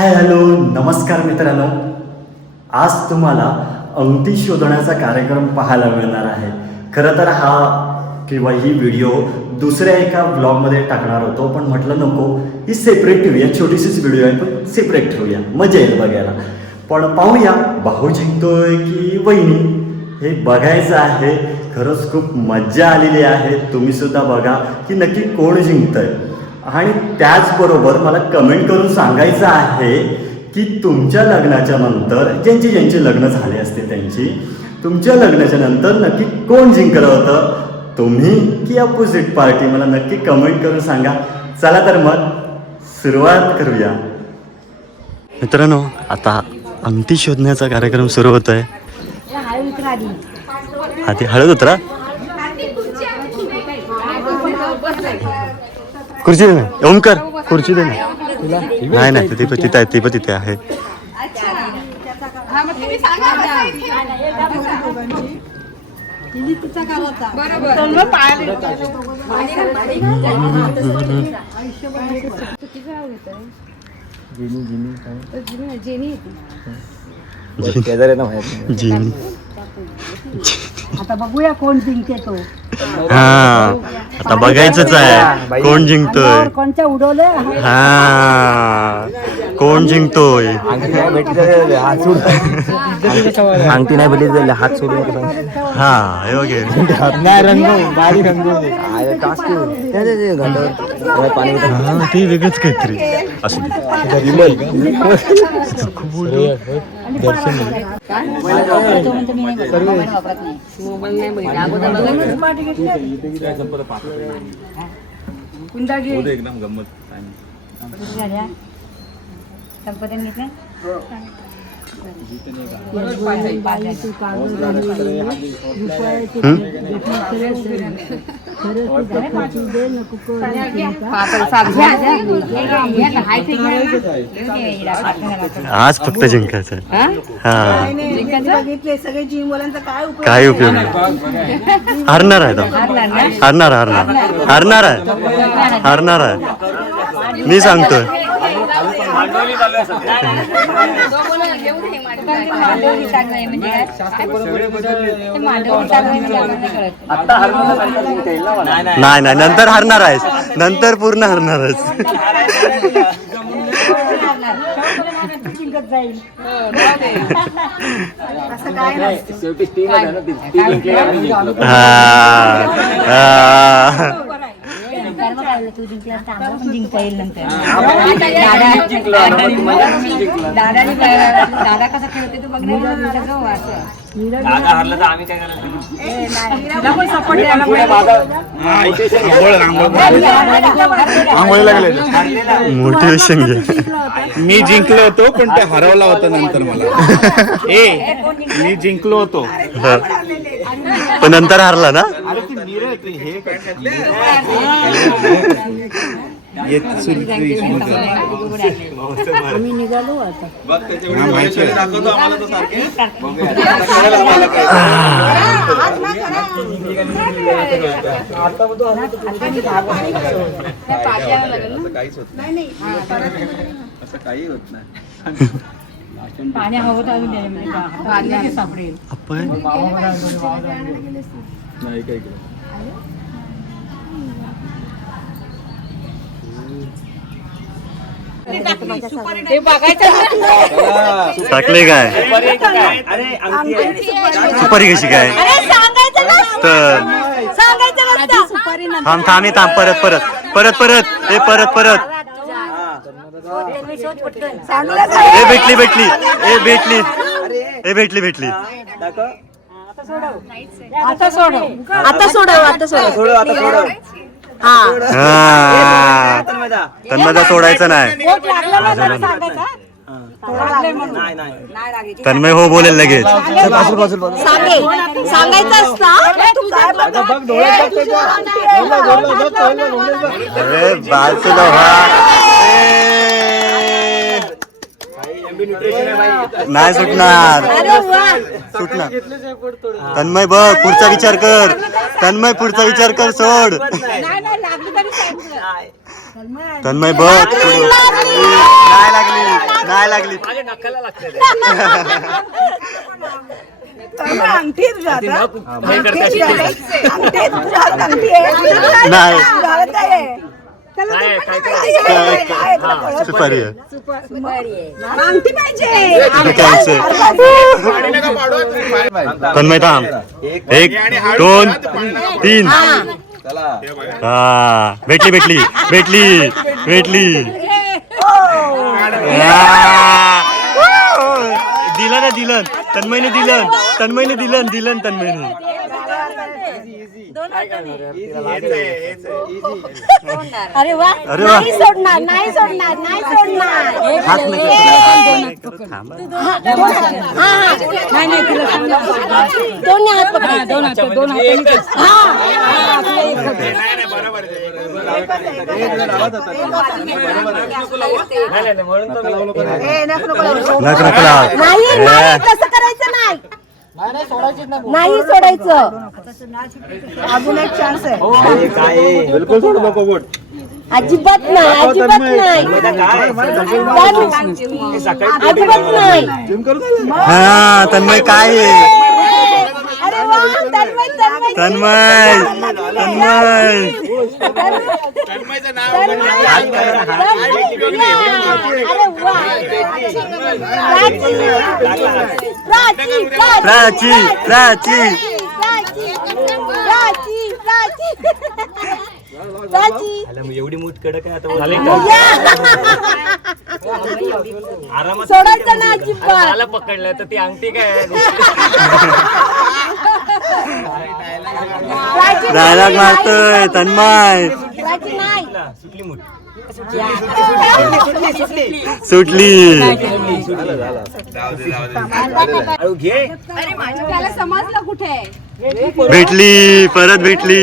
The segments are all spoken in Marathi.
हाय हॅलो नमस्कार मित्रांनो. आज तुम्हाला अंगठी शोधण्याचा कार्यक्रम पाहायला मिळणार आहे. खरं तर हा किंवा ही व्हिडिओ दुसऱ्या एका ब्लॉगमध्ये टाकणार होतो पण म्हटलं नको ही सेपरेट ठेवूया. छोटीशीच व्हिडिओ आहे पण सेपरेट ठेवूया. मजा येईल बघायला. पण पाहूया भाऊ जिंकतोय की वहिनी? हे बघायचं आहे. खरंच खूप मज्जा आलेली आहे. तुम्ही सुद्धा बघा की नक्की कोण जिंकतंय. आणि त्याचबरोबर मला कमेंट करून सांगायचं आहे की तुमच्या लग्नाच्या नंतर ज्यांची ज्यांची लग्न झाले असते त्यांची तुमच्या लग्नाच्या नंतर नक्की कोण जिंकलं होतं? तुम्ही की अपोजिट पार्टी मला नक्की कमेंट करून सांगा. चला तर मग सुरुवात करूया. मित्रांनो आता अंगठी शोधण्याचा कार्यक्रम सुरू होत आहे आधी हळद उतरा खुर्ची दे ना. ओमकर खुर्ची दे ना. नाही नाही ती पण तिथे आहे ती पण तिथे आहे. जिनी आता बघूया कोण जिंकते तो. हा आता बघायचंच आहे कोण जिंकतोय. कोणच्या उडवले. हा. कोण जिंकतोय? अंगठी नाही भेटली हात सोड अंगठी नाही भेटली तर हात सोडून हा हे बघे नाही रंग बारीक रंग टास्क पाणी हा ते वेगळंच काहीतरी. असू दे आज फक्त जिंकायचं आहे. हा? बघितले सगळे जिम मुलांचा काय उपयोग काय उपयोग नाही. हारणार आहे तो. हारणार हारणार. हारणार आहे. हारणार आहे. मी सांगतोय. नाही नाही नंतर हारणार आहेस. नंतर पूर्ण हारणार आहेस. जिंकत जाईल हा. हा तू जिंकलास तर आम्हाला पण जिंकता येईल नंतर. दादा कसा खेळते तू बघणार सगळं असं मोटिवेशन घे. मी जिंकलो होतो पण ते हरवला होता नंतर मला. ए मी जिंकलो होतो. पण नंतर हारला ना? हे. आम्ही निघालो आता. हा, माहिती आहे. पाणी हवं तर सापडेल आपण ते बघायचं टाकले काय? सुपारी कशी काय? तर थांब थांब हे थांब परत परत. परत परत. हे परत परत. ए भेटली भेटली. ए भेटली. ए भेटली भेटली. आता सोडव. आता सोडव. आता सोडव हा. हा. तन्मयदा सोडायचं नाही. बोट लागलं ना जरा सांगायचं तन्मय हो बोलेल लगेच. सांगे सांगायचं असतं अरे बाजूला व्हा. नाही सुटणार. सुटणार. तन्मय बघ पुढचा विचार कर. तन्मय पुढचा विचार कर सोड. तन्मय बघ. नाही लागली नाही लागली. नाही. काय? काय सुपारी आहे. नाही. अंगठी पाहिजे. कॅन्सल. तन्मय थांब एक दोन तीन. हा. भेटली भेटली भेटली भेटली! दिलं ना दिलं. तन्मयने दिलं. तन्मयने दिलं दिलं तन्मयने. अरे वा अरे वा. नाही सोडणार नाही सोडणार नाही सोडणार. दोन्ही हात पकडा. नाही, नाही, तसं करायचं नाही. नाही सोडायचं. अजून एक चान्स आहे. बिलकुल सोडू नको बोट. अजिबात नाही अजिबात नाही. अजिबात नाही. हा तन्मय काय आहे? अरे वा तन्मय तन्मय. तन्मय तन्मय. प्राची प्राची. एवढी मूत कडक आहे आता आरामात सोडायचं ना आला पकडलं तर ती अंगठी काय डायलॉग मारतोय तन्मय. सुटली. समजलं कुठे भेटली परत भेटली.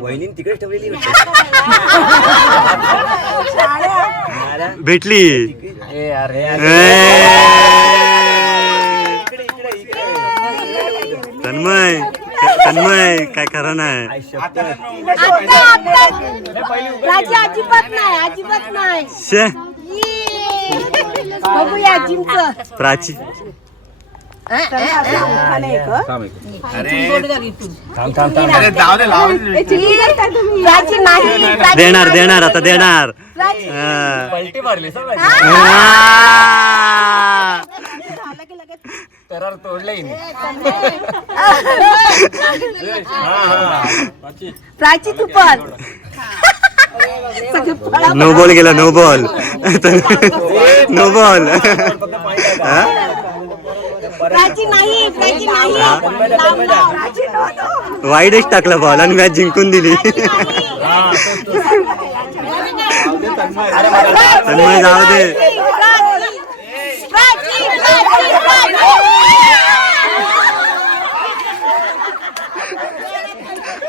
वहिनी तिकडेच ठेवलेली भेटली ए अरे ए! तन्मय तन्मय काय खरं नाही. आता आता प्राची अजिबात नाही अजिबात नाही. शे. बघूया प्राची. अरे. दे नाही देणार नाही. देणार आता देणार. प्राची. हा. पलटी मारली सर हा. करार तोडले प्राची तू पण नो बॉल गेला नो बॉल नो बॉल. वाईडच टाकला बॉल आणि मॅच जिंकून दिली. तन्मय जाऊ दे प्राची, प्राची, प्राची.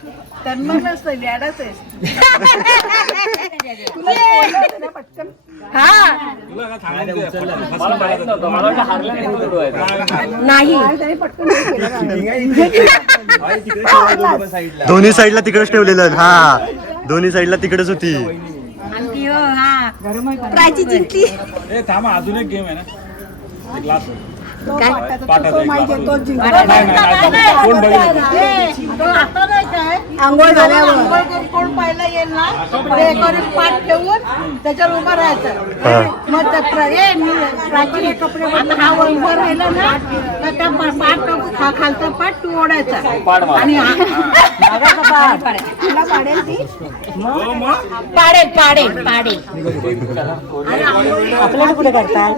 दोन्ही साईडला तिकडेच ठेवलेलं हा. दोन्ही साईडला तिकडेच होती. हो, प्राची जिंकली. थांबा अजून एक गेम आहे ना. ग्लास काय? आंघोळ झाल्यावर कोण पाहायला येईल ना ते एकावर पाठ ठेवून त्याच्यावर उभं राहायचं मग ए, मी प्राचीन कपडे हा उभं राहिला ना तर त्या पाठ खा- खालचा पाठ तू ओढायचा आणि हा- तुला पाडेल ती हो, मग पाडेल पाडेल पाडेल आपल्याला कुठे करतात